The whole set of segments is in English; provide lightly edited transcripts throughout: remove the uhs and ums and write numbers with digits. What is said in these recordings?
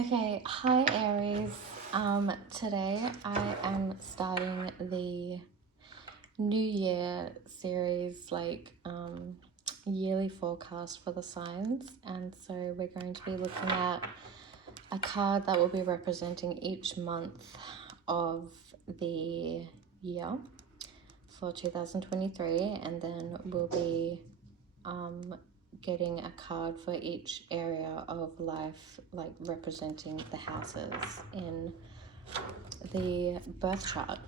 Okay, hi Aries. Today I am starting the New Year series, yearly forecast for the signs, and so we're going to be looking at a card that will be representing each month of the year for 2023, and then we'll be getting a card for each area of life, like representing the houses in the birth chart.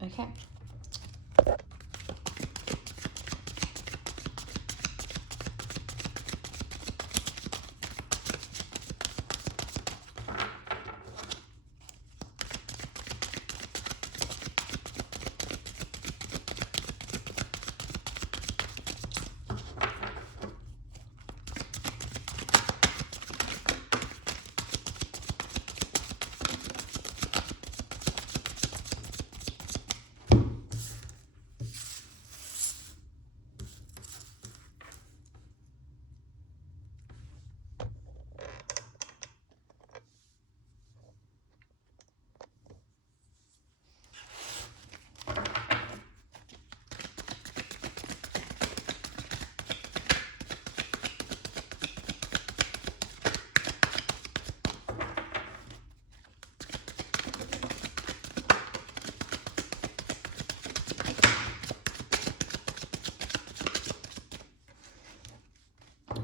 Okay.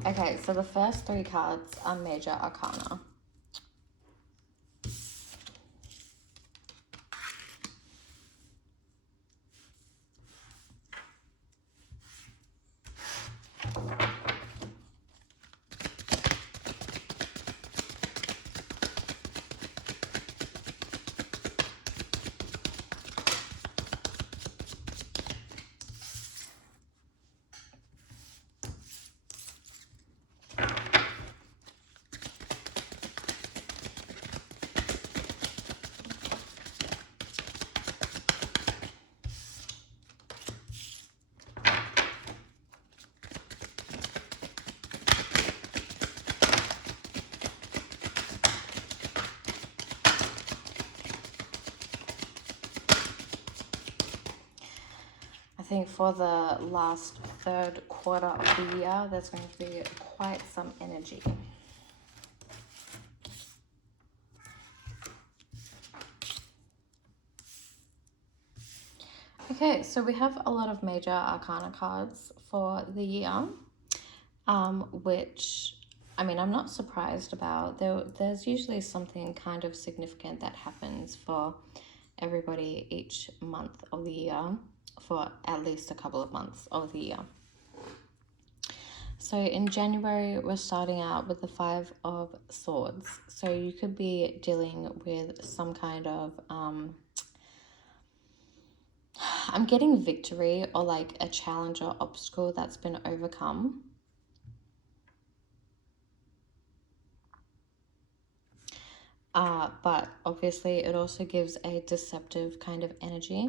Okay, so the first three cards are major arcana. I think for the last third quarter of the year, there's going to be quite some energy. Okay, so we have a lot of major arcana cards for the year, which, I mean, I'm not surprised about. There's usually something kind of significant that happens for everybody each month of the year, for at least a couple of months of the year. So in January, we're starting out with the Five of Swords. So you could be dealing with some kind of, I'm getting victory or like a challenge or obstacle that's been overcome. But obviously it also gives a deceptive kind of energy.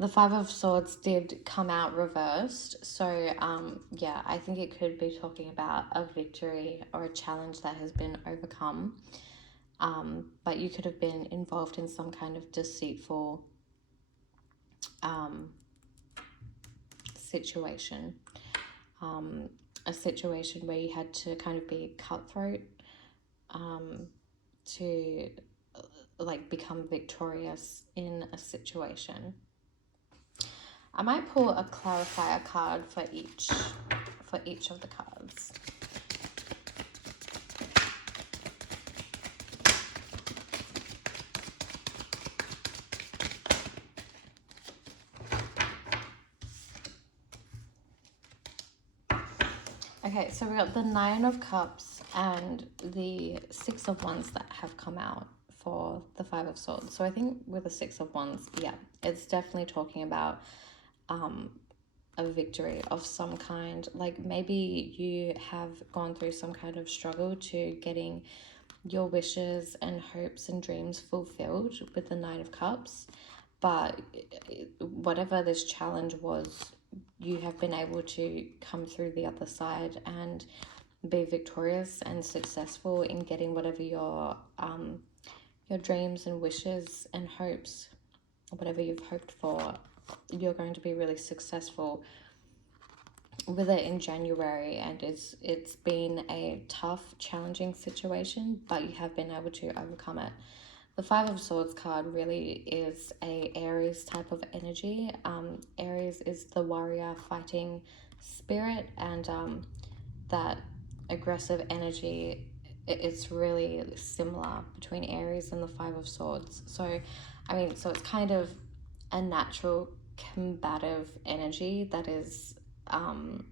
The Five of Swords did come out reversed. So, yeah, I think it could be talking about a victory or a challenge that has been overcome. But you could have been involved in some kind of deceitful situation. A situation where you had to kind of be cutthroat to like become victorious in a situation. I might pull a clarifier card for each of the cards. Okay, so we got the Nine of Cups and the Six of Wands that have come out for the Five of Swords. So I think with the Six of Wands, yeah, it's definitely talking about a victory of some kind. Like maybe you have gone through some kind of struggle to getting your wishes and hopes and dreams fulfilled with the Nine of Cups. But whatever this challenge was, you have been able to come through the other side and be victorious and successful in getting whatever your dreams and wishes and hopes, whatever you've hoped for. You're going to be really successful with it in January, and it's been a tough, challenging situation, but you have been able to overcome it. The Five of Swords card really is a Aries type of energy. Aries is the warrior fighting spirit, and that aggressive energy, it's really similar between Aries and the Five of Swords. So, I mean, so it's kind of a natural combative energy that is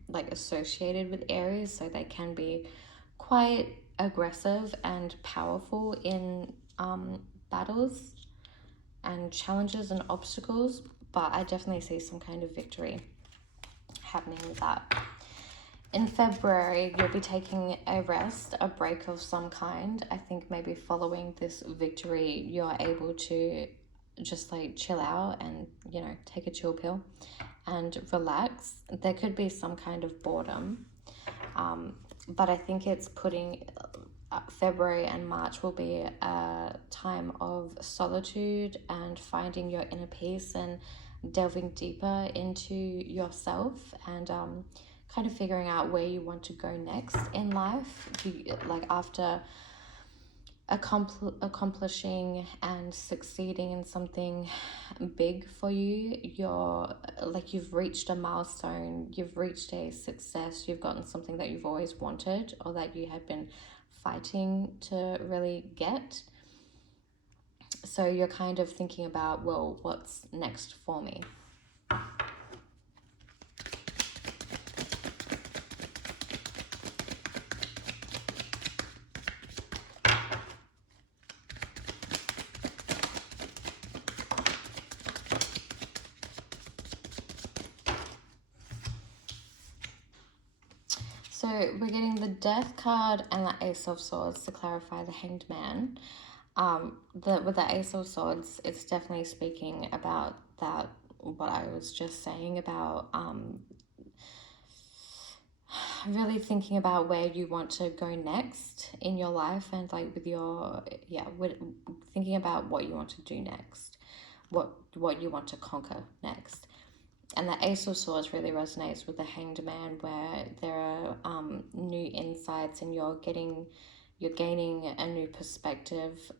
like associated with Aries, so they can be quite aggressive and powerful in battles and challenges and obstacles, but I definitely see some kind of victory happening with that. In February, you'll be taking a rest, a break of some kind. I think maybe following this victory, you're able to just like chill out and, you know, take a chill pill and relax. There could be some kind of boredom, but I think it's putting February and March will be a time of solitude and finding your inner peace and delving deeper into yourself and kind of figuring out where you want to go next in life. Like after accomplishing and succeeding in something big for you, you've reached a milestone, you've reached a success, you've gotten something that you've always wanted or that you had been fighting to really get. So you're kind of thinking about, well, what's next for me? So we're getting the Death card and the Ace of Swords to clarify the Hanged Man. With the Ace of Swords, it's definitely speaking about that, what I was just saying about really thinking about where you want to go next in your life, and like with your thinking about what you want to do next, what you want to conquer next. And the Ace of Swords really resonates with the Hanged Man, where there are new insights and you're gaining a new perspective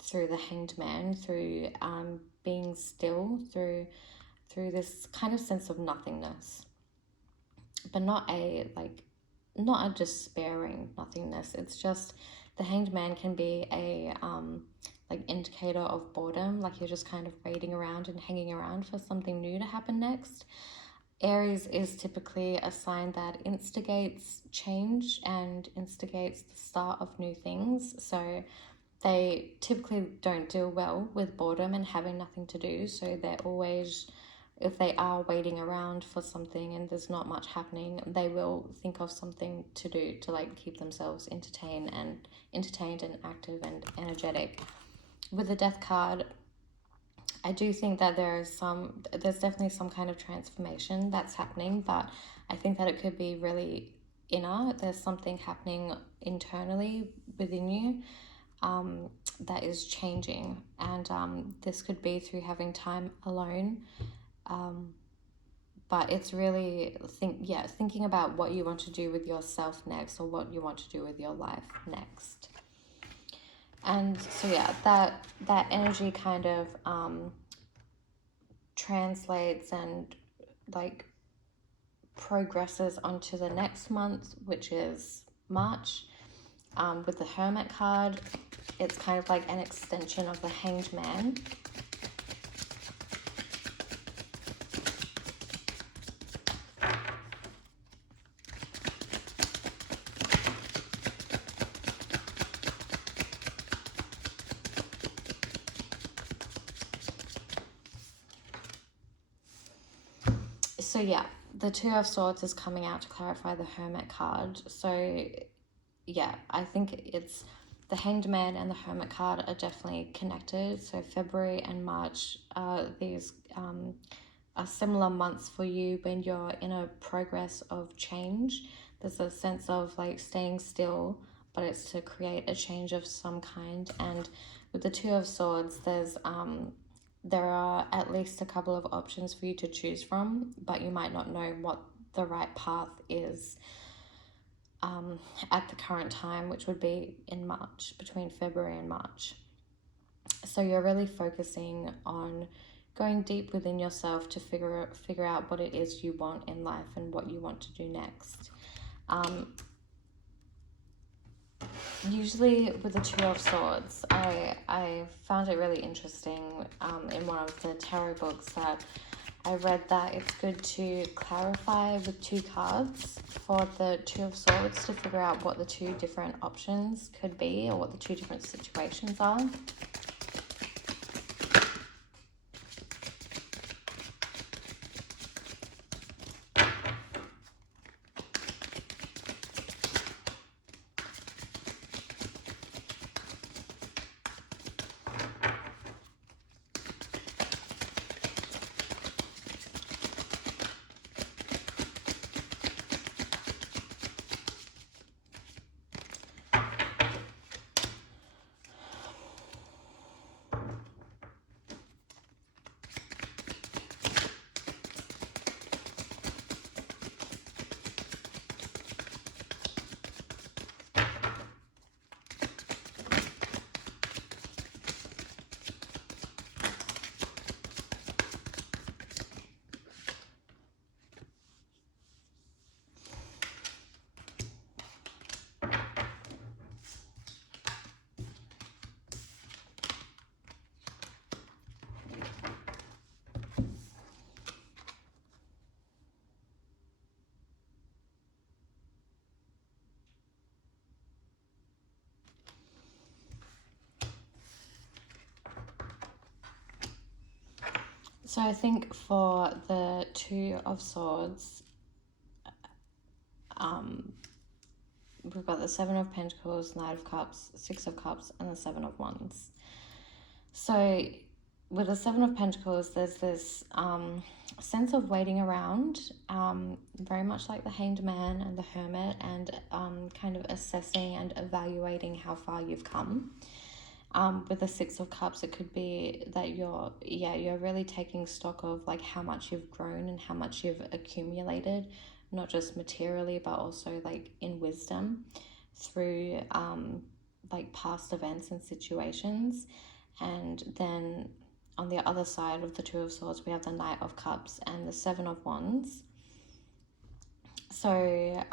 through the Hanged Man, through being still, through this kind of sense of nothingness, but not a despairing nothingness. It's just the Hanged Man can be a indicator of boredom, like you're just kind of waiting around and hanging around for something new to happen next. Aries is typically a sign that instigates change and instigates the start of new things. So they typically don't deal well with boredom and having nothing to do. So they're always, if they are waiting around for something and there's not much happening, they will think of something to do to like keep themselves entertained and active and energetic. With the Death card, I do think that there's definitely some kind of transformation that's happening, but I think that it could be really inner. There's something happening internally within you that is changing, and this could be through having time alone. But it's really thinking about what you want to do with yourself next, or what you want to do with your life next. And so that energy kind of translates and like progresses onto the next month, which is March. With the Hermit card, it's kind of like an extension of the Hanged Man. So yeah, the Two of Swords is coming out to clarify the Hermit card. So yeah, I think the Hanged Man and the Hermit card are definitely connected. So February and March, these are similar months for you when you're in a progress of change. There's a sense of like staying still, but it's to create a change of some kind. And with the Two of Swords, there are at least a couple of options for you to choose from, but you might not know what the right path is at the current time, which would be in March, between February and March. So you're really focusing on going deep within yourself to figure out what it is you want in life and what you want to do next. Usually with the Two of Swords, I found it really interesting in one of the tarot books that I read that it's good to clarify with two cards for the Two of Swords to figure out what the two different options could be or what the two different situations are. So I think for the Two of Swords, we've got the Seven of Pentacles, Knight of Cups, Six of Cups, and the Seven of Wands. So with the Seven of Pentacles, there's this sense of waiting around, very much like the Hanged Man and the Hermit, and kind of assessing and evaluating how far you've come. With the Six of Cups, it could be that you're really taking stock of like how much you've grown and how much you've accumulated, not just materially, but also like in wisdom through like past events and situations. And then on the other side of the Two of Swords, we have the Knight of Cups and the Seven of Wands. So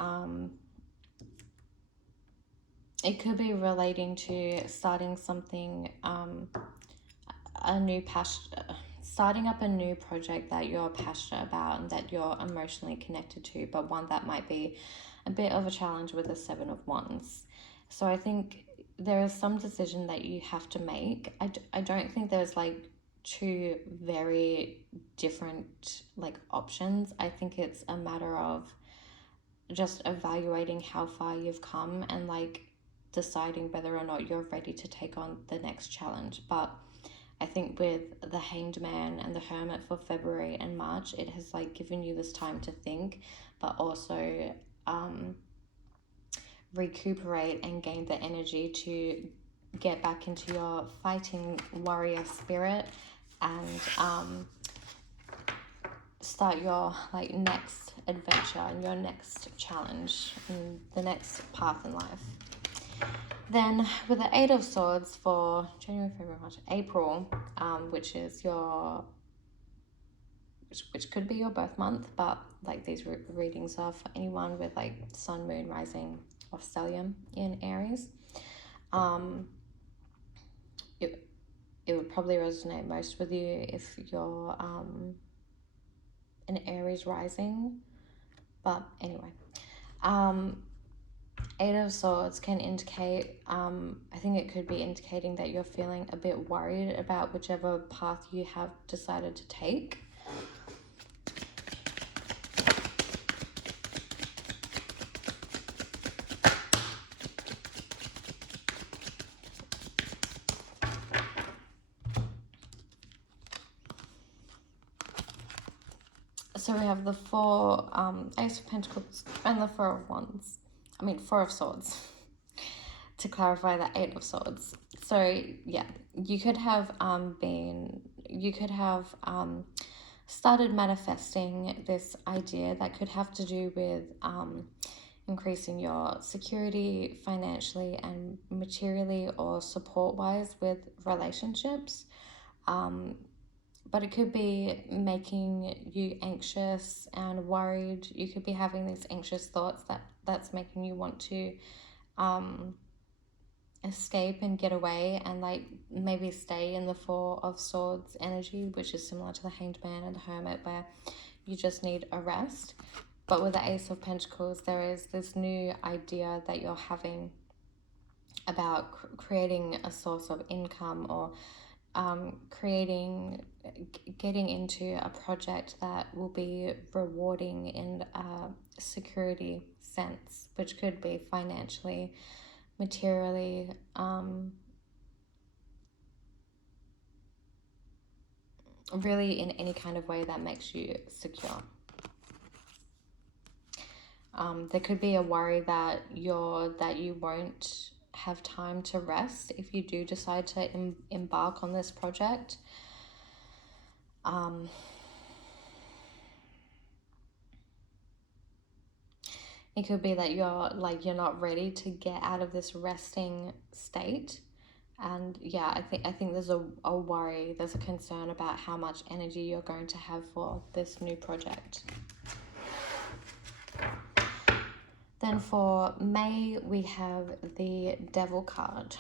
it could be relating to starting something, starting up a new project that you're passionate about and that you're emotionally connected to, but one that might be a bit of a challenge with the Seven of Wands. So I think there is some decision that you have to make. I don't think there's like two very different like options. I think it's a matter of just evaluating how far you've come and like deciding whether or not you're ready to take on the next challenge. But I think with the Hanged Man and the Hermit for February and March, it has like given you this time to think, but also recuperate and gain the energy to get back into your fighting warrior spirit and start your like next adventure and your next challenge and the next path in life. Then with the Eight of Swords for January, February, March, April, which is your which could be your birth month, but like these readings are for anyone with like Sun, Moon, Rising, or Stellium in Aries. It would probably resonate most with you if you're an Aries rising, but anyway. Eight of Swords can indicate, I think it could be indicating that you're feeling a bit worried about whichever path you have decided to take. So we have the Ace of Pentacles and the Four of Swords. To clarify, the Eight of Swords. So yeah, you could have started manifesting this idea that could have to do with increasing your security financially and materially or support-wise with relationships. But it could be making you anxious and worried. You could be having these anxious thoughts that's making you want to escape and get away and like maybe stay in the Four of Swords energy, which is similar to the Hanged Man and the Hermit, where you just need a rest. But with the Ace of Pentacles, there is this new idea that you're having about creating a source of income or getting into a project that will be rewarding in a security sense, which could be financially, materially, really in any kind of way that makes you secure. There could be a worry that you won't have time to rest if you do decide to embark on this project. It could be that you're not ready to get out of this resting state. And yeah, I think there's a worry, there's a concern about how much energy you're going to have for this new project. Then for May, we have the Devil card.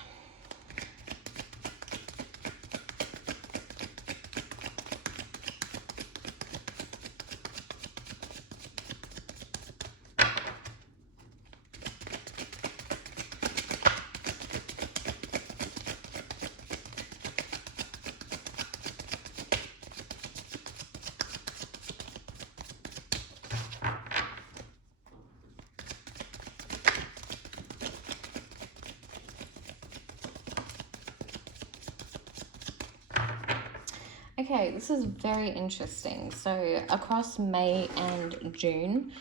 Okay, this is very interesting. So across May and June,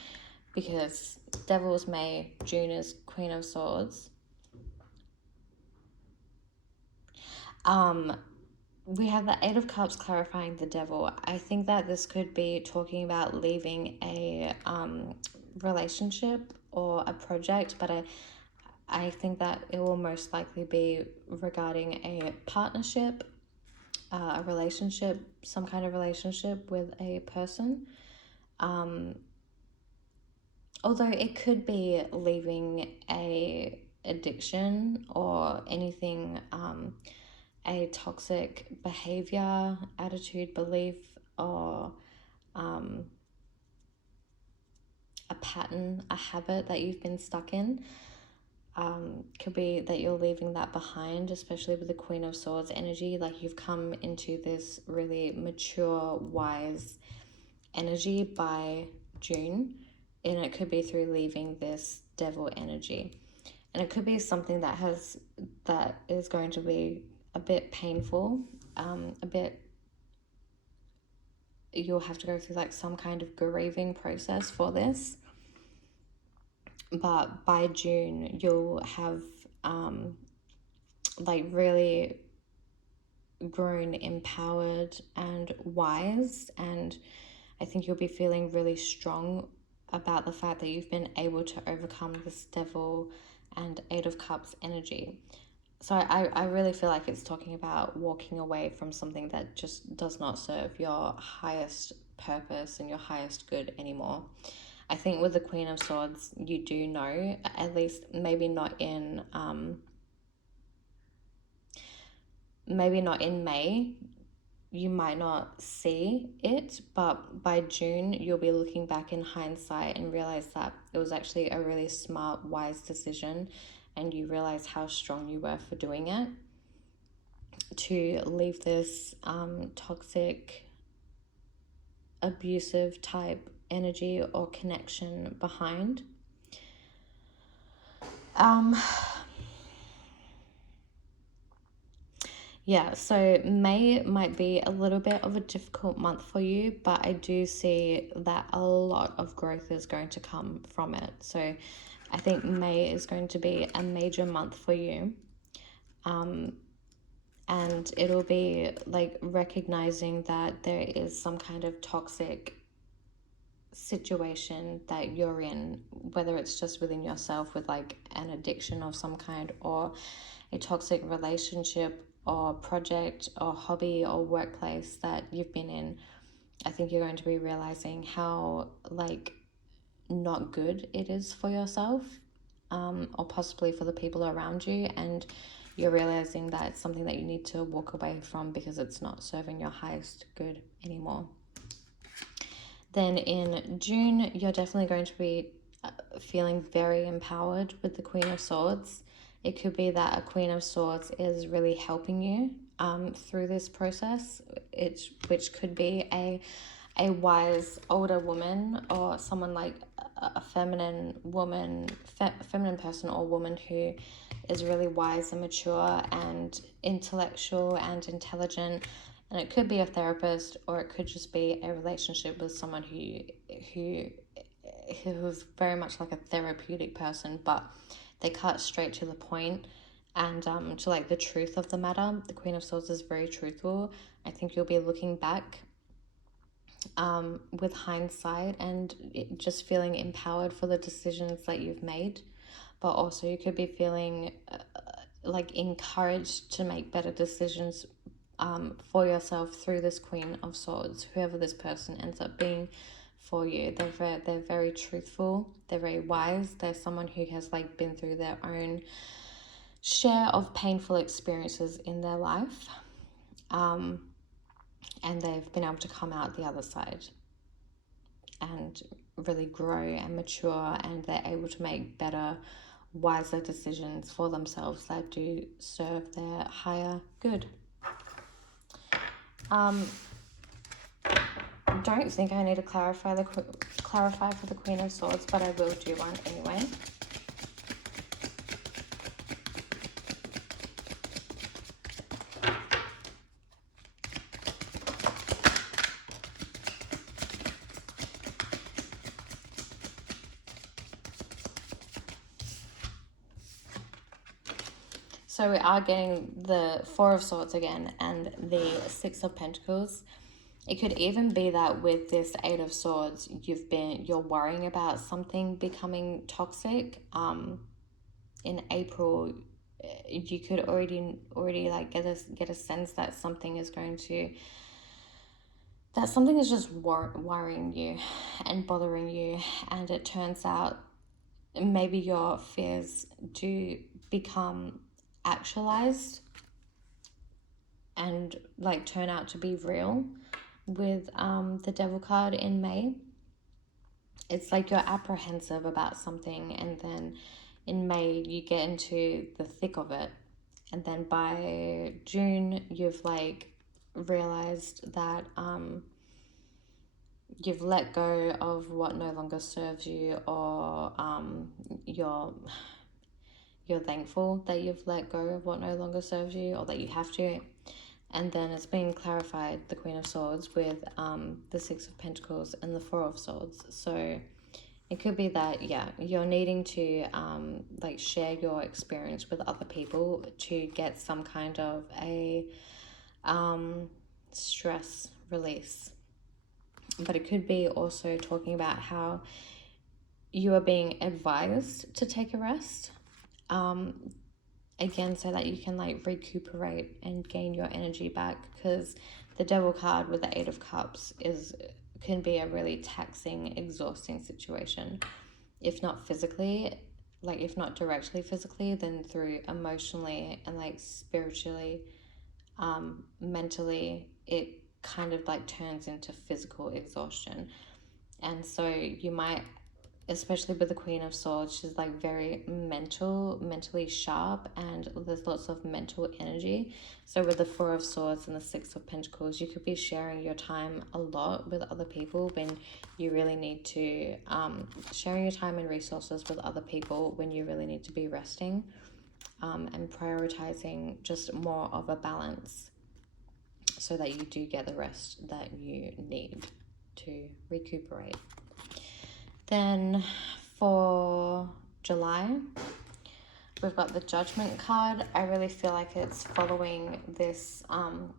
because Devil is May, June is Queen of Swords. We have the Eight of Cups clarifying the Devil. I think that this could be talking about leaving a relationship or a project, but I think that it will most likely be regarding a partnership, a relationship, some kind of relationship with a person. Although it could be leaving a addiction or anything, a toxic behavior, attitude, belief, or a pattern, a habit that you've been stuck in. Could be that you're leaving that behind, especially with the Queen of Swords energy. Like you've come into this really mature, wise energy by June, and it could be through leaving this Devil energy. And it could be something that is going to be a bit painful, you'll have to go through like some kind of grieving process for this. But by June, you'll have like really grown empowered and wise, and I think you'll be feeling really strong about the fact that you've been able to overcome this Devil and Eight of Cups energy. So I really feel like it's talking about walking away from something that just does not serve your highest purpose and your highest good anymore. I think with the Queen of Swords, you do know, at least maybe not in May, you might not see it, but by June, you'll be looking back in hindsight and realize that it was actually a really smart, wise decision, and you realize how strong you were for doing it, to leave this toxic, abusive type energy or connection behind. Yeah, so May might be a little bit of a difficult month for you, but I do see that a lot of growth is going to come from it. So I think May is going to be a major month for you. And it'll be like recognizing that there is some kind of toxic situation that you're in, whether it's just within yourself with like an addiction of some kind, or a toxic relationship or project or hobby or workplace that you've been in. I think you're going to be realizing how like not good it is for yourself, or possibly for the people around you, and you're realizing that it's something that you need to walk away from because it's not serving your highest good anymore. Then in June, you're definitely going to be feeling very empowered with the Queen of Swords. It could be that a Queen of Swords is really helping you through this process, which could be a wise older woman, or someone like a feminine woman, feminine person or woman who is really wise and mature and intellectual and intelligent. And it could be a therapist, or it could just be a relationship with someone who's very much like a therapeutic person, but they cut straight to the point and to like the truth of the matter. The Queen of Swords is very truthful. I think you'll be looking back with hindsight and just feeling empowered for the decisions that you've made, but also you could be feeling like encouraged to make better decisions for yourself through this Queen of Swords, whoever this person ends up being for you. They're very truthful, they're very wise, they're someone who has like been through their own share of painful experiences in their life, and they've been able to come out the other side and really grow and mature, and they're able to make better, wiser decisions for themselves that do serve their higher good. Don't think I need to clarify for the Queen of Swords, but I will do one anyway. So we are getting the Four of Swords again and the Six of Pentacles. It could even be that with this Eight of Swords, you're worrying about something becoming toxic. In April, you could already like get a sense that something is just worrying you and bothering you, and it turns out maybe your fears do become actualized and like turn out to be real with the Devil card in May. It's like you're apprehensive about something, and then in May you get into the thick of it, and then by June you've like realized that you've let go of what no longer serves you, or you're thankful that you've let go of what no longer serves you, or that you have to. And then it's been clarified, the Queen of Swords, with the Six of Pentacles and the Four of Swords. So it could be that, yeah, you're needing to like share your experience with other people to get some kind of a stress release. But it could be also talking about how you are being advised to take a rest. Again, so that you can like recuperate and gain your energy back, because the Devil card with the Eight of Cups can be a really taxing, exhausting situation, if not physically, like if not directly physically, then through emotionally and like spiritually, mentally, it kind of like turns into physical exhaustion. And so you might, especially with the Queen of Swords, she's like very mentally sharp, and there's lots of mental energy. So with the Four of Swords and the Six of Pentacles, you could be sharing your time a lot with other people when you really need to, sharing your time and resources with other people when you really need to be resting. and prioritizing just more of a balance so that you do get the rest that you need to recuperate. Then for July, we've got the Judgment card. I really feel like it's following this,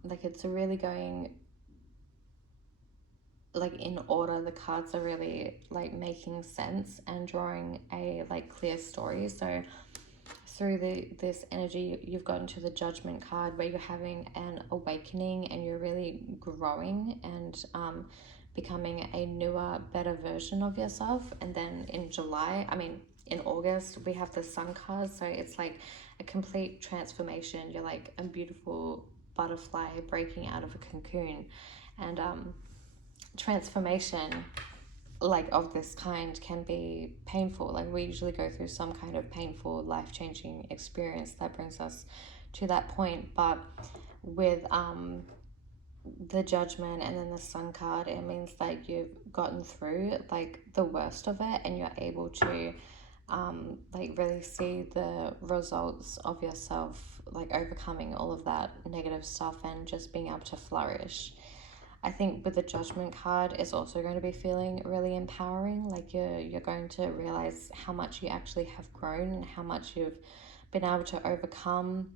like it's really going like in order. The cards are really like making sense and drawing a like clear story. So through this energy, you've gotten to the Judgment card where you're having an awakening and you're really growing and becoming a newer, better version of yourself. And then in August, we have the Sun card. So it's like a complete transformation. You're like a beautiful butterfly breaking out of a cocoon. And transformation like of this kind can be painful. Like we usually go through some kind of painful, life-changing experience that brings us to that point. But with the Judgment and then the Sun card, it means like you've gotten through like the worst of it and you're able to like really see the results of yourself, like overcoming all of that negative stuff and just being able to flourish. I think with the Judgment card, it's also going to be feeling really empowering. Like you're going to realize how much you actually have grown and how much you've been able to overcome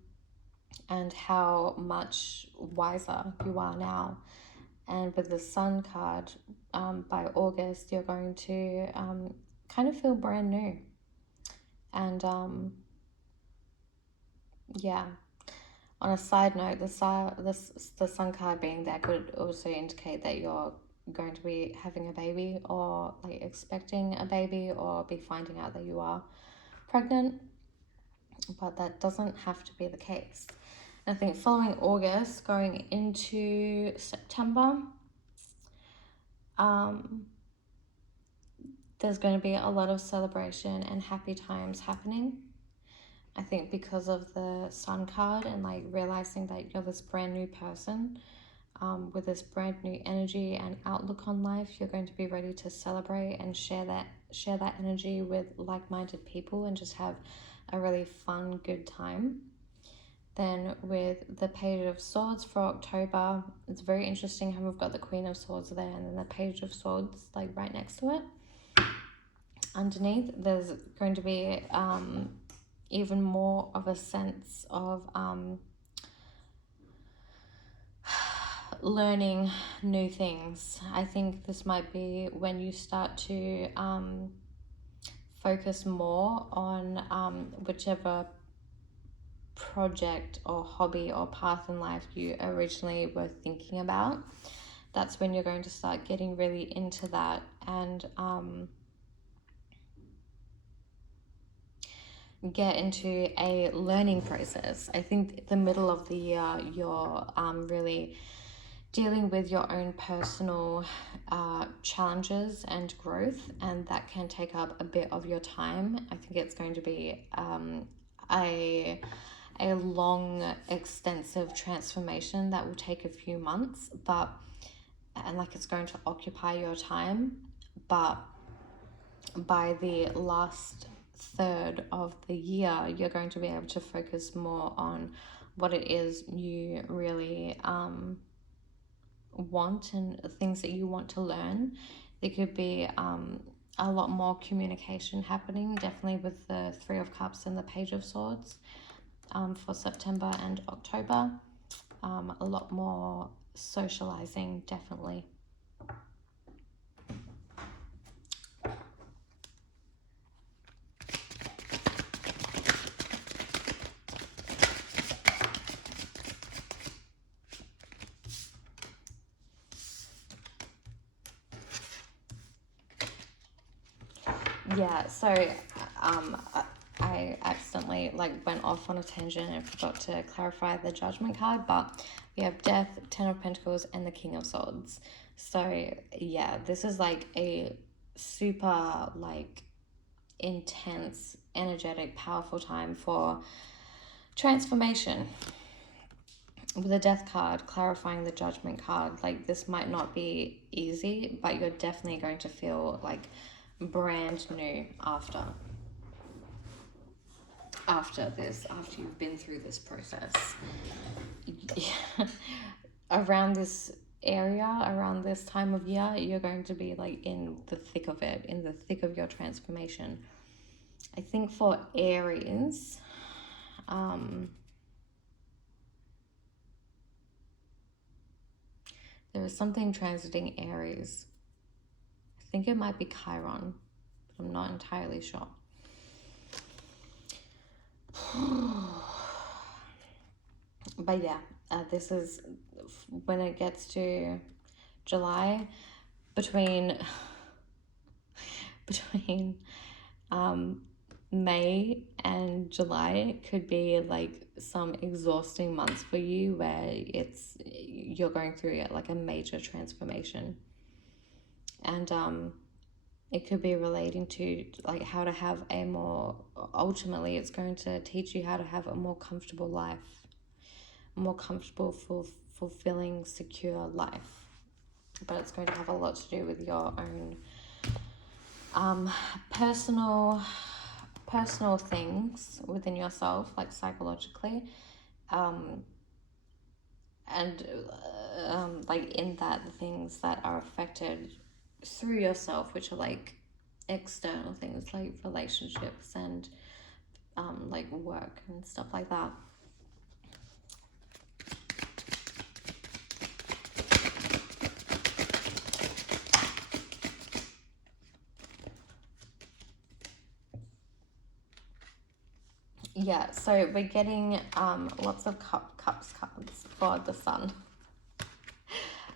and how much wiser you are now. And with the Sun card, by August, you're going to kind of feel brand new. And yeah. On a side note, the Sun card being there could also indicate that you're going to be having a baby or like expecting a baby or be finding out that you are pregnant, but that doesn't have to be the case. And I think following August, going into September, there's going to be a lot of celebration and happy times happening. I think because of the Sun card and like realizing that you're this brand new person with this brand new energy and outlook on life, you're going to be ready to celebrate and share that energy with like-minded people and just have a really fun, good time. Then with the Page of Swords for October, it's very interesting how we've got the Queen of Swords there and then the Page of Swords like right next to it. Underneath, there's going to be even more of a sense of learning new things. I think this might be when you start to focus more on whichever project or hobby or path in life you originally were thinking about. That's when you're going to start getting really into that and get into a learning process. I think the middle of the year, you're really dealing with your own personal challenges and growth, and that can take up a bit of your time. I think it's going to be a long, extensive transformation that will take a few months, and like it's going to occupy your time, but by the last third of the year, you're going to be able to focus more on what it is you really want and things that you want to learn. There could be a lot more communication happening, definitely with the Three of Cups and the Page of Swords for September and October. A lot more socializing, definitely. Yeah, so I accidentally went off on a tangent and forgot to clarify the Judgment card, but we have Death, Ten of Pentacles, and the King of Swords. So yeah, this is like a super intense, energetic, powerful time for transformation. With the Death card clarifying the Judgment card, this might not be easy, but you're definitely going to feel brand new after. after this, after you've been through this process. Around this area, around this time of year, you're going to be like in the thick of it, in the thick of your transformation. I think for Aries, there is something transiting Aries. I think it might be Chiron, but I'm not entirely sure. But yeah, this is when it gets to July, between May and July could be like some exhausting months for you, where you're going through like a major transformation, and it could be relating to like how to have a more, ultimately it's going to teach you how to have a more comfortable life, a more comfortable, fulfilling, secure life. But it's going to have a lot to do with your own personal things within yourself, like psychologically, and like in that, the things that are affected through yourself, which are like external things like relationships and like work and stuff like that. Yeah, so we're getting lots of cups cards for the sun.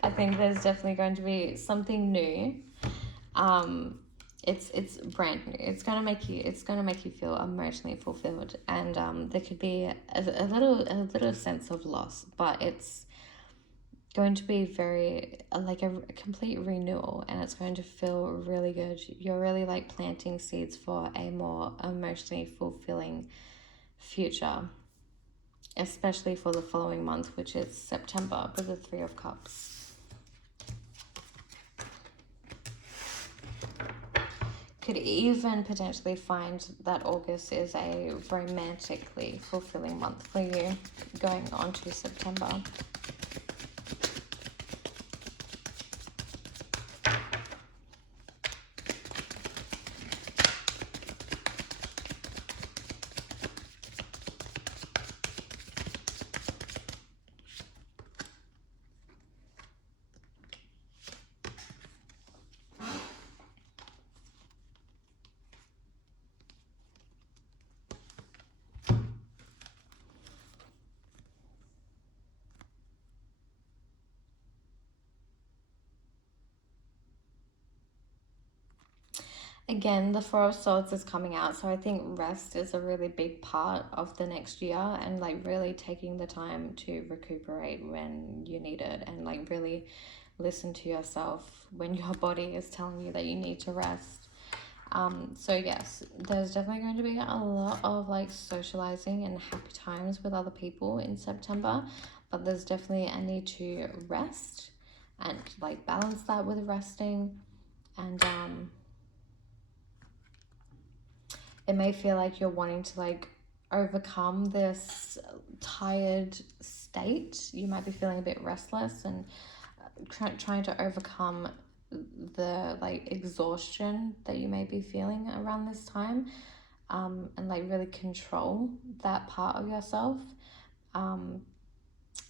I think there's definitely going to be something new. It's brand new. It's gonna make you feel emotionally fulfilled, and there could be a little sense of loss, but it's going to be very like a complete renewal, and it's going to feel really good. You're really like planting seeds for a more emotionally fulfilling future, especially for the following month, which is September, with the Three of Cups. Could even potentially find that August is a romantically fulfilling month for you, going on to September. Again, the Four of Swords is coming out, so I think rest is a really big part of the next year, and like really taking the time to recuperate when you need it, and like really listen to yourself when your body is telling you that you need to rest. So yes, there's definitely going to be a lot of like socializing and happy times with other people in September, but there's definitely a need to rest and like balance that with resting, and it may feel like you're wanting to like overcome this tired state. You might be feeling a bit restless and trying to overcome the like exhaustion that you may be feeling around this time, and like really control that part of yourself.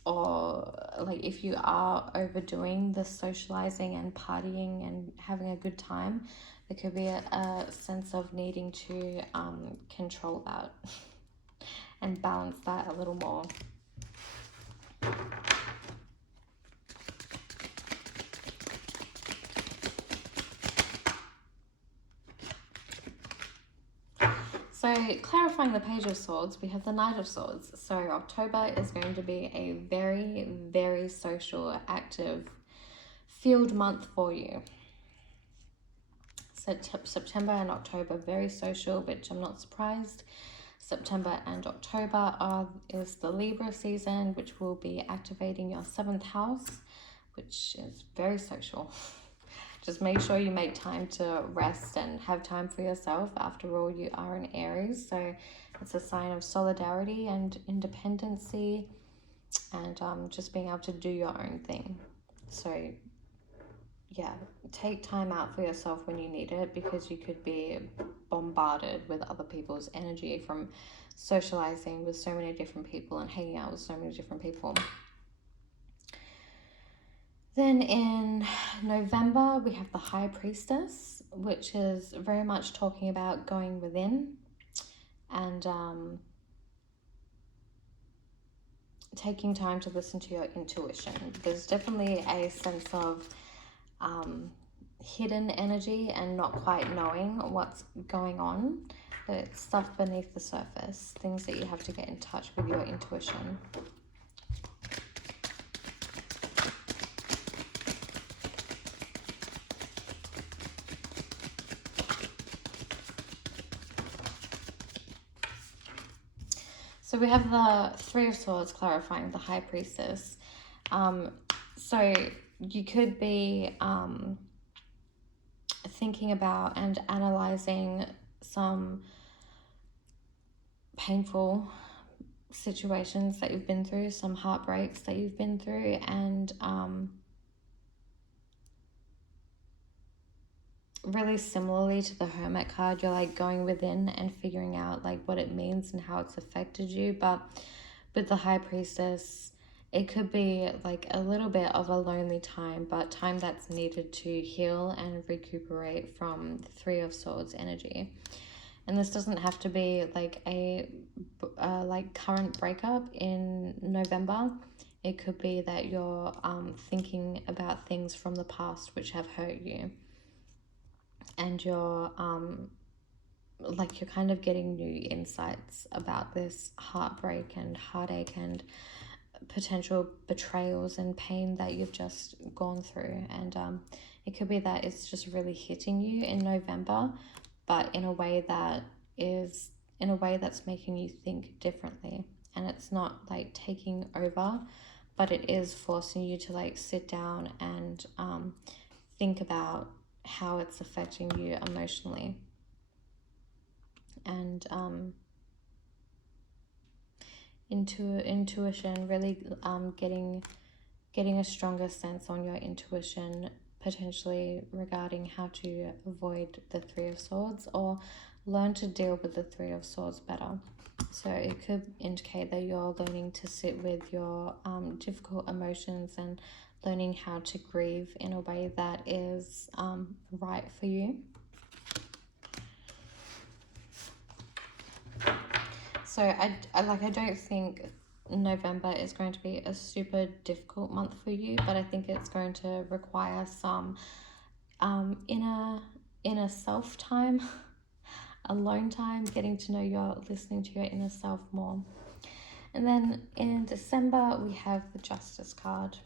Or like if you are overdoing the socializing and partying and having a good time, there could be a sense of needing to control that and balance that a little more. So clarifying the Page of Swords, we have the Knight of Swords. So October is going to be a very, very social, active, field month for you. So September and October, very social, which I'm not surprised. September and October is the Libra season, which will be activating your 7th house, which is very social. Just make sure you make time to rest and have time for yourself. After all, you are an Aries, so it's a sign of solidarity and independency, and just being able to do your own thing. So yeah, take time out for yourself when you need it, because you could be bombarded with other people's energy from socializing with so many different people and hanging out with so many different people. Then in November, we have the High Priestess, which is very much talking about going within and taking time to listen to your intuition. There's definitely a sense of hidden energy and not quite knowing what's going on, but it's stuff beneath the surface, things that you have to get in touch with your intuition. So we have the Three of Swords clarifying the High Priestess. So you could be thinking about and analyzing some painful situations that you've been through, some heartbreaks that you've been through, and really similarly to the Hermit card, you're like going within and figuring out like what it means and how it's affected you. But with the High Priestess, it could be like a little bit of a lonely time, but time that's needed to heal and recuperate from the Three of Swords energy. And this doesn't have to be like a like current breakup in November. It could be that you're thinking about things from the past which have hurt you, and you're like you're kind of getting new insights about this heartbreak and heartache and potential betrayals and pain that you've just gone through. And it could be that it's just really hitting you in November, but in a way that's making you think differently. And it's not like taking over, but it is forcing you to like sit down and think about how it's affecting you emotionally. And intuition, really getting a stronger sense on your intuition, potentially regarding how to avoid the Three of Swords or learn to deal with the Three of Swords better. So it could indicate that you're learning to sit with your difficult emotions and learning how to grieve in a way that is right for you. So I don't think November is going to be a super difficult month for you, but I think it's going to require some inner self time, alone time, getting to know listening to your inner self more. And then in December, we have the Justice card.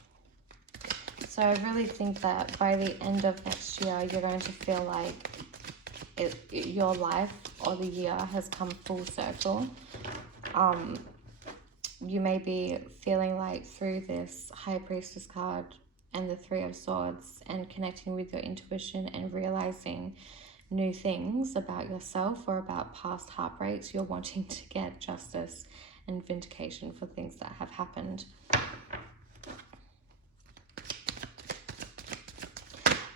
So I really think that by the end of next year, you're going to feel like your life or the year has come full circle. You may be feeling like through this High Priestess card and the Three of Swords and connecting with your intuition and realizing new things about yourself or about past heartbreaks, you're wanting to get justice and vindication for things that have happened.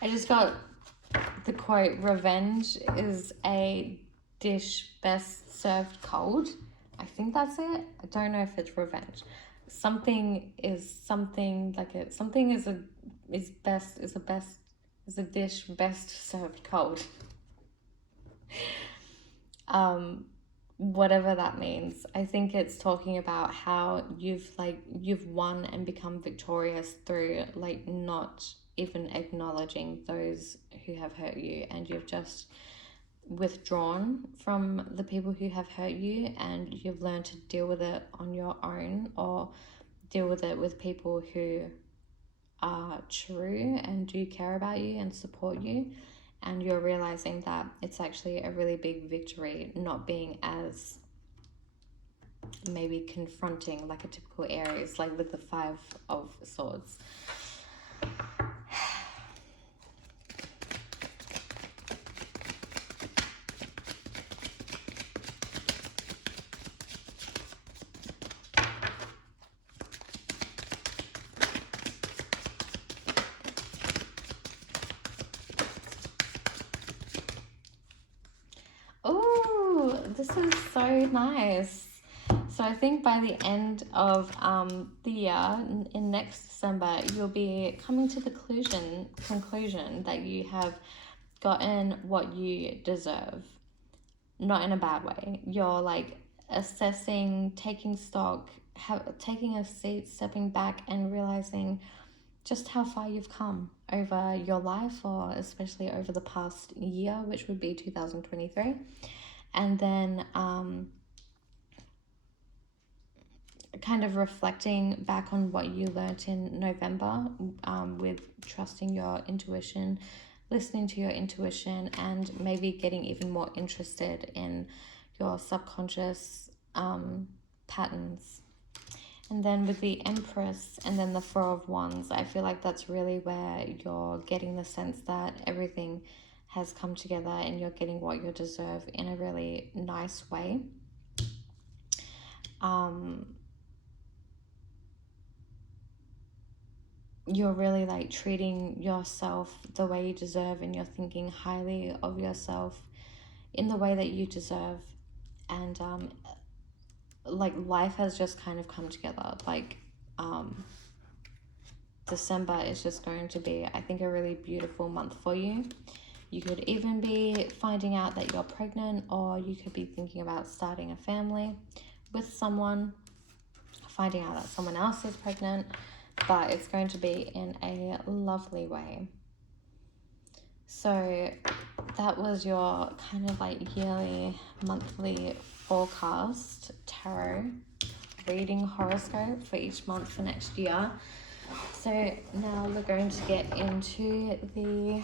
I just got the quote, "Revenge is a dish best served cold." I think that's it. I don't know if it's revenge. Something is something like it. Something is a dish best served cold. Whatever that means. I think it's talking about how you've won and become victorious through like not even acknowledging those who have hurt you, and you've just withdrawn from the people who have hurt you, and you've learned to deal with it on your own, or deal with it with people who are true and do care about you and support you. And you're realizing that it's actually a really big victory not being as maybe confronting like a typical Aries, like with the Five of Swords. very nice. So I think by the end of the year, in next December, you'll be coming to the conclusion that you have gotten what you deserve. Not in a bad way. You're like assessing, taking stock, taking a seat, stepping back, and realizing just how far you've come over your life, or especially over the past year, which would be 2023. And then kind of reflecting back on what you learnt in November, with trusting your intuition, listening to your intuition, and maybe getting even more interested in your subconscious patterns. And then with the Empress and then the Four of Wands, I feel like that's really where you're getting the sense that everything has come together and you're getting what you deserve in a really nice way. You're really like treating yourself the way you deserve, and you're thinking highly of yourself in the way that you deserve. And like life has just kind of come together. Like December is just going to be, I think, a really beautiful month for you. You could even be finding out that you're pregnant, or you could be thinking about starting a family with someone, finding out that someone else is pregnant, but it's going to be in a lovely way. So that was your kind of like yearly, monthly forecast tarot reading horoscope for each month for next year. So now we're going to get into the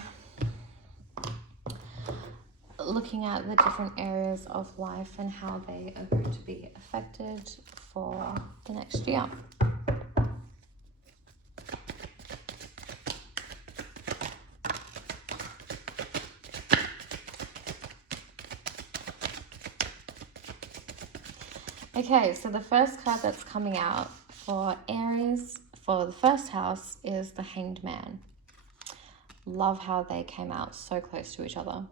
looking at the different areas of life and how they are going to be affected for the next year. Okay, so the first card that's coming out for Aries for the first house is the Hanged Man. Love how they came out so close to each other.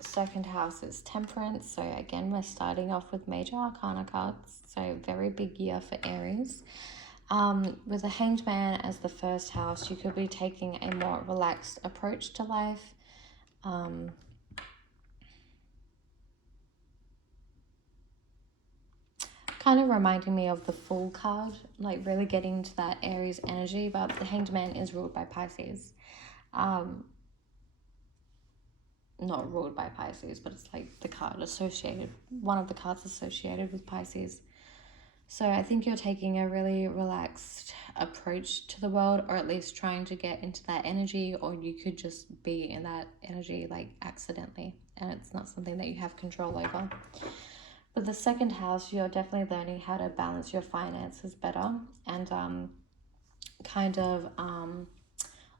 Second house is Temperance. So again, we're starting off with major arcana cards. So very big year for Aries. With the Hanged Man as the first house, you could be taking a more relaxed approach to life. Kind of reminding me of the Fool card, like really getting into that Aries energy, but the Hanged Man is ruled by Pisces. Not ruled by Pisces, but it's like the card associated, one of the cards associated with Pisces. So I think you're taking a really relaxed approach to the world, or at least trying to get into that energy, or you could just be in that energy like accidentally, and it's not something that you have control over. With the second house, you're definitely learning how to balance your finances better, and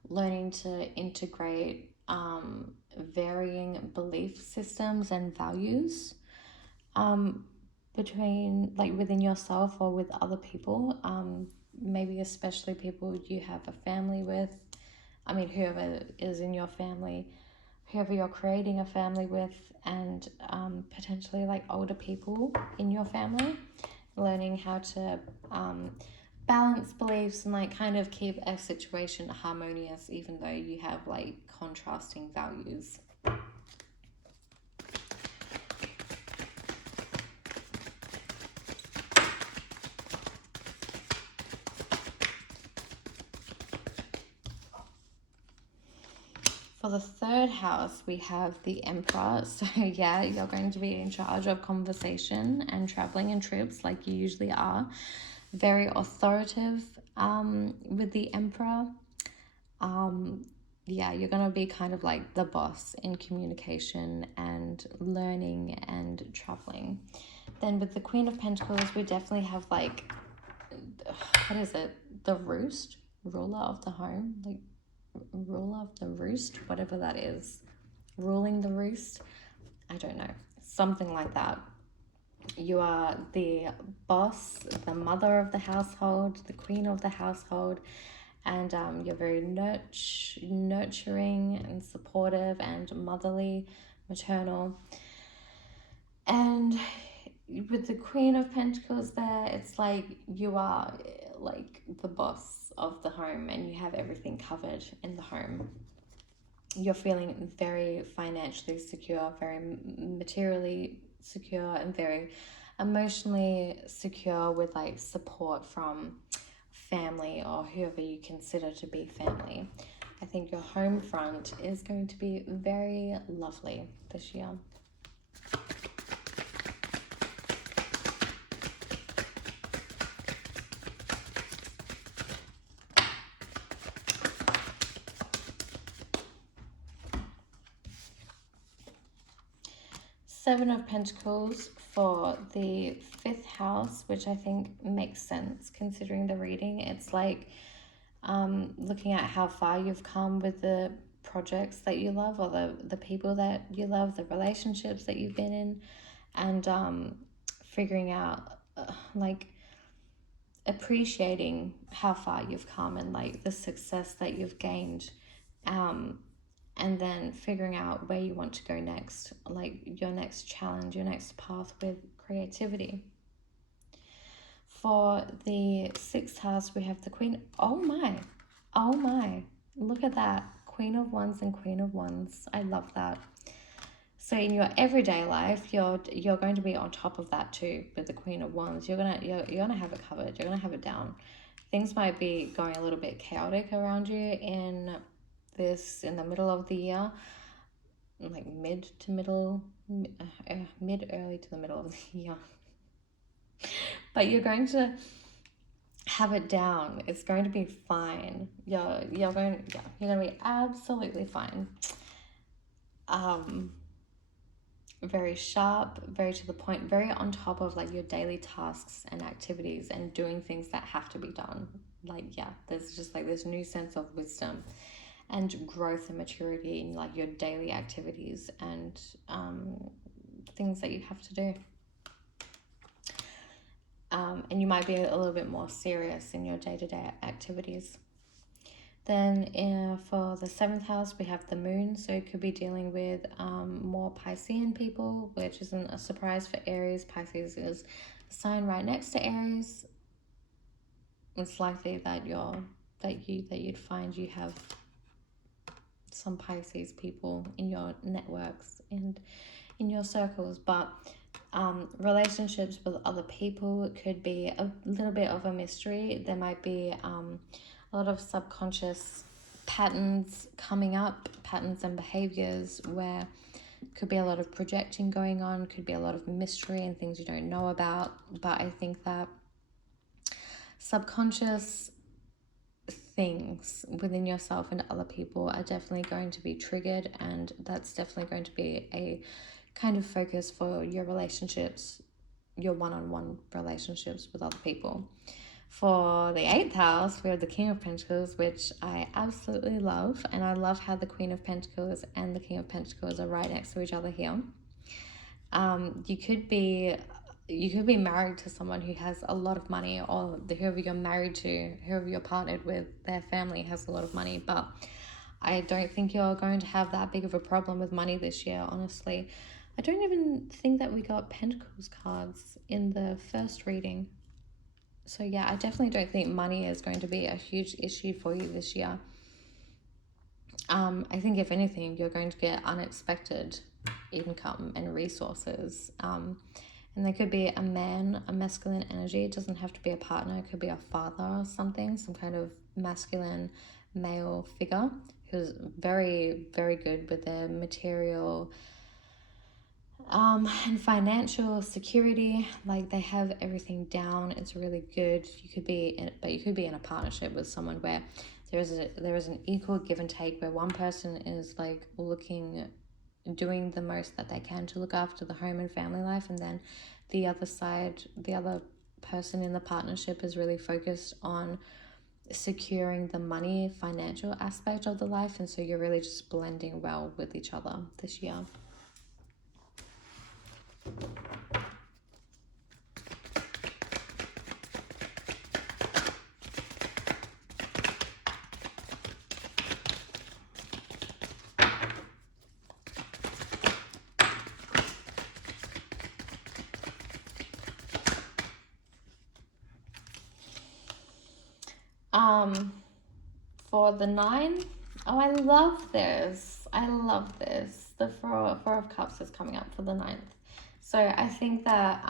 learning to integrate varying belief systems and values between, like, within yourself or with other people, maybe especially people you have a family with. I mean, whoever is in your family, whoever you're creating a family with, and potentially like older people in your family, learning how to balance beliefs and like kind of keep a situation harmonious, even though you have like contrasting values. For the third house, we have the Emperor. So yeah, you're going to be in charge of conversation and traveling and trips like you usually are. Very authoritative with the Emperor. Yeah, you're going to be kind of like the boss in communication and learning and traveling. Then with the Queen of Pentacles, we definitely have like, what is it? The roost? Ruler of the home? Like, ruler of the roost, whatever that is, ruling the roost, I don't know, something like that. You are the boss, the mother of the household, the queen of the household, and you're very nurturing and supportive and motherly, maternal. And with the Queen of Pentacles there, it's like you are like the boss of the home and you have everything covered in the home. You're feeling very financially secure, very materially secure, and very emotionally secure with like support from family or whoever you consider to be family. I think your home front is going to be very lovely this year. Seven of Pentacles for the 5th house, which I think makes sense considering the reading. It's like looking at how far you've come with the projects that you love, or the people that you love, the relationships that you've been in, and figuring out like appreciating how far you've come and like the success that you've gained, and then figuring out where you want to go next, like your next challenge, your next path with creativity. For the 6th house, we have the Queen. Oh my, look at that. Queen of Wands and Queen of Wands. I love that. So in your everyday life, you're going to be on top of that too with the Queen of Wands. You're gonna have it covered. You're gonna have it down. Things might be going a little bit chaotic around you in the middle of the year, like mid early to the middle of the year. But you're going to have it down. It's going to be fine. You're going to be absolutely fine. Very sharp, very to the point, very on top of like your daily tasks and activities and doing things that have to be done. Like, yeah, there's just like this new sense of wisdom and growth and maturity in like your daily activities and things that you have to do. And you might be a little bit more serious in your day-to-day activities. Then for the 7th house, we have the moon. So you could be dealing with more Piscean people, which isn't a surprise for Aries. Pisces is the sign right next to Aries. It's likely that you'd find you have some Pisces people in your networks and in your circles. But relationships with other people could be a little bit of a mystery. There might be a lot of subconscious patterns coming up, patterns and behaviors where could be a lot of projecting going on, could be a lot of mystery and things you don't know about. But I think that subconscious things within yourself and other people are definitely going to be triggered, and that's definitely going to be a kind of focus for your relationships, your one-on-one relationships with other people. For the 8th house, we have the King of Pentacles, which I absolutely love. And I love how the Queen of Pentacles and the King of Pentacles are right next to each other here. You could be married to someone who has a lot of money, or whoever you're married to, whoever you're partnered with, their family has a lot of money. But I don't think you're going to have that big of a problem with money this year, honestly. I don't even think that we got Pentacles cards in the first reading. So yeah, I definitely don't think money is going to be a huge issue for you this year. I think if anything, you're going to get unexpected income and resources. And there could be a man, a masculine energy. It doesn't have to be a partner. It could be a father or something, some kind of masculine male figure who's very, very good with their material and financial security. Like, they have everything down. It's really good. You could be in a partnership with someone where there is an equal give and take, where one person is like doing the most that they can to look after the home and family life, and then the other person in the partnership is really focused on securing the money, financial aspect of the life. And so you're really just blending well with each other this year. For the 9, oh, I love this. I love this. The Four of Cups is coming up for the 9th. So I think that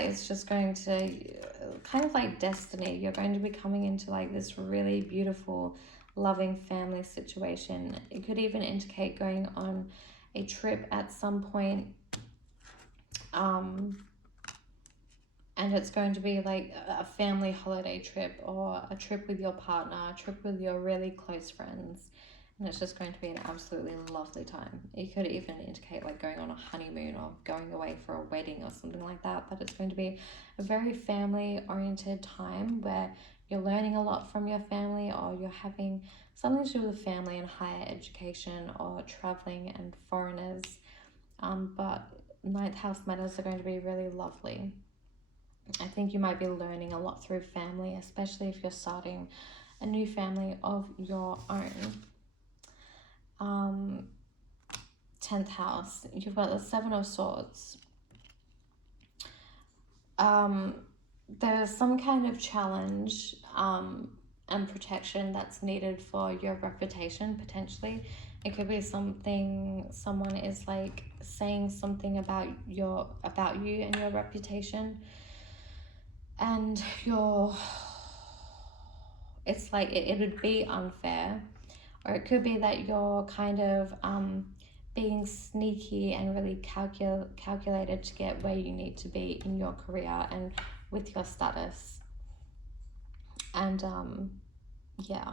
it's just going to kind of like destiny. You're going to be coming into like this really beautiful, loving family situation. It could even indicate going on a trip at some point. And it's going to be like a family holiday trip or a trip with your partner, a trip with your really close friends. And it's just going to be an absolutely lovely time. It could even indicate like going on a honeymoon or going away for a wedding or something like that. But it's going to be a very family-oriented time where you're learning a lot from your family, or you're having something to do with family and higher education or traveling and foreigners. But 9th house matters are going to be really lovely. I think you might be learning a lot through family, especially if you're starting a new family of your own. 10th house, you've got the 7 of Swords. There's some kind of challenge and protection that's needed for your reputation, potentially. It could be someone is like saying something about you and your reputation, and it's like it would be unfair, or it could be that you're kind of being sneaky and really calculated to get where you need to be in your career and with your status. And yeah,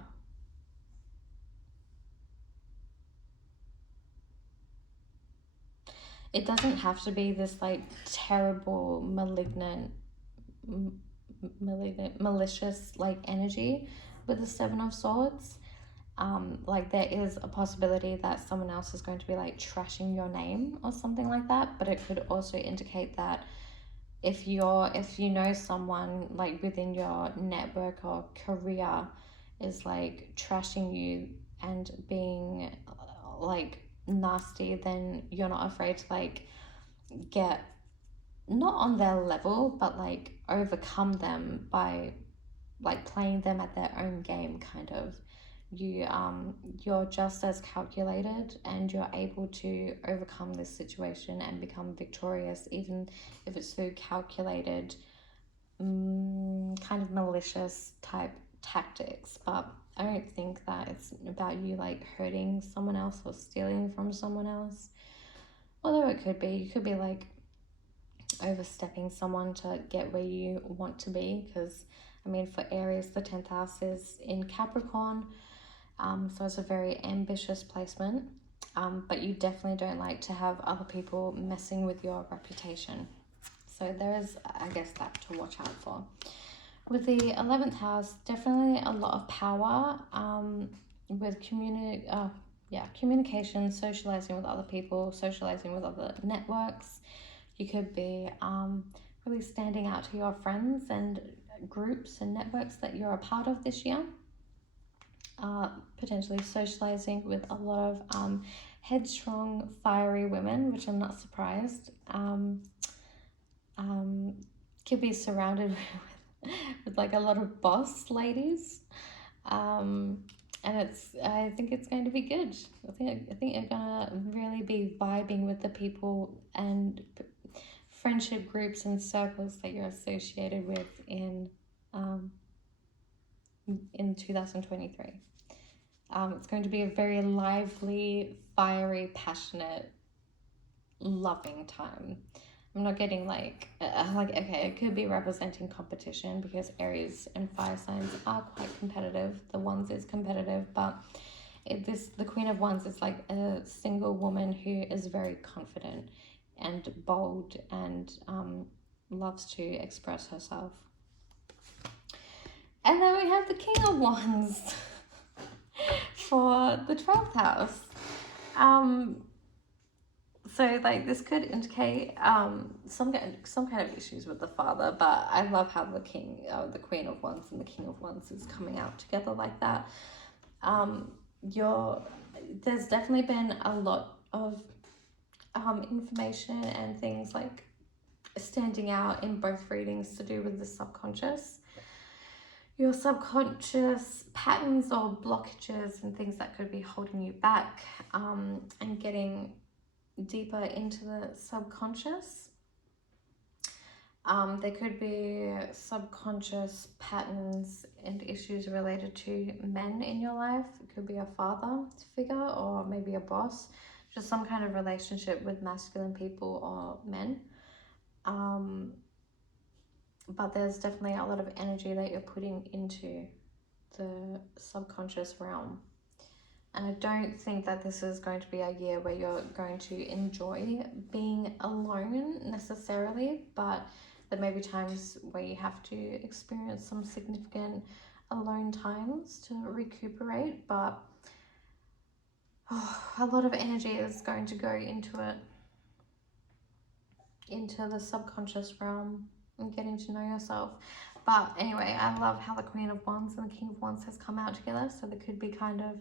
it doesn't have to be this like terrible malicious like energy with the 7 of Swords. Like there is a possibility that someone else is going to be like trashing your name or something like that, but it could also indicate that if you know someone like within your network or career is like trashing you and being like nasty, then you're not afraid to like get not on their level, but like overcome them by like playing them at their own game, kind of. You're just as calculated, and you're able to overcome this situation and become victorious, even if it's through calculated kind of malicious type tactics. But I don't think that it's about you like hurting someone else or stealing from someone else, although it could be. You could be like overstepping someone to get where you want to be, because I mean, for Aries, the 10th house is in Capricorn, so it's a very ambitious placement, but you definitely don't like to have other people messing with your reputation. So there is, I guess, that to watch out for. With the 11th house, definitely a lot of power with communication, socializing with other people, socializing with other networks. You could be really standing out to your friends and groups and networks that you're a part of this year. Potentially socializing with a lot of headstrong, fiery women, which I'm not surprised. Could be surrounded with like a lot of boss ladies. And I think it's going to be good. I think you're gonna really be vibing with the people and friendship groups and circles that you're associated with in 2023. It's going to be a very lively, fiery, passionate, loving time. I'm not getting like okay, it could be representing competition, because Aries and fire signs are quite competitive. The Wands is competitive, but the Queen of Wands is like a single woman who is very confident and bold and loves to express herself. And then we have the King of Wands for the 12th house. So like this could indicate some kind of issues with the father, but I love how the Queen of Wands and the King of Wands is coming out together like that. There's definitely been a lot of information and things like standing out in both readings to do with the subconscious. Your subconscious patterns or blockages and things that could be holding you back, and getting deeper into the subconscious. There could be subconscious patterns and issues related to men in your life. It could be a father figure or maybe a boss, just some kind of relationship with masculine people or men. But there's definitely a lot of energy that you're putting into the subconscious realm. And I don't think that this is going to be a year where you're going to enjoy being alone necessarily, but there may be times where you have to experience some significant alone times to recuperate, but a lot of energy is going to go into it, into the subconscious realm and getting to know yourself. But anyway, I love how the Queen of Wands and the King of Wands has come out together, so there could be kind of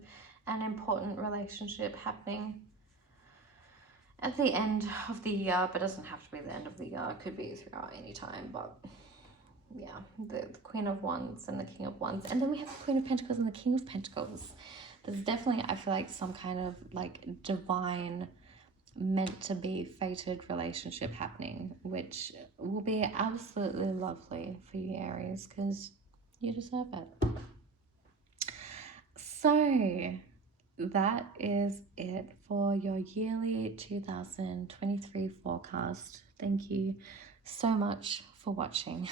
an important relationship happening at the end of the year, but it doesn't have to be the end of the year. It could be throughout any time, but yeah, the Queen of Wands and the King of Wands. And then we have the Queen of Pentacles and the King of Pentacles. There's definitely, I feel like, some kind of like divine, meant to be fated relationship happening, which will be absolutely lovely for you, Aries, because you deserve it. So that is it for your yearly 2023 forecast. Thank you so much for watching.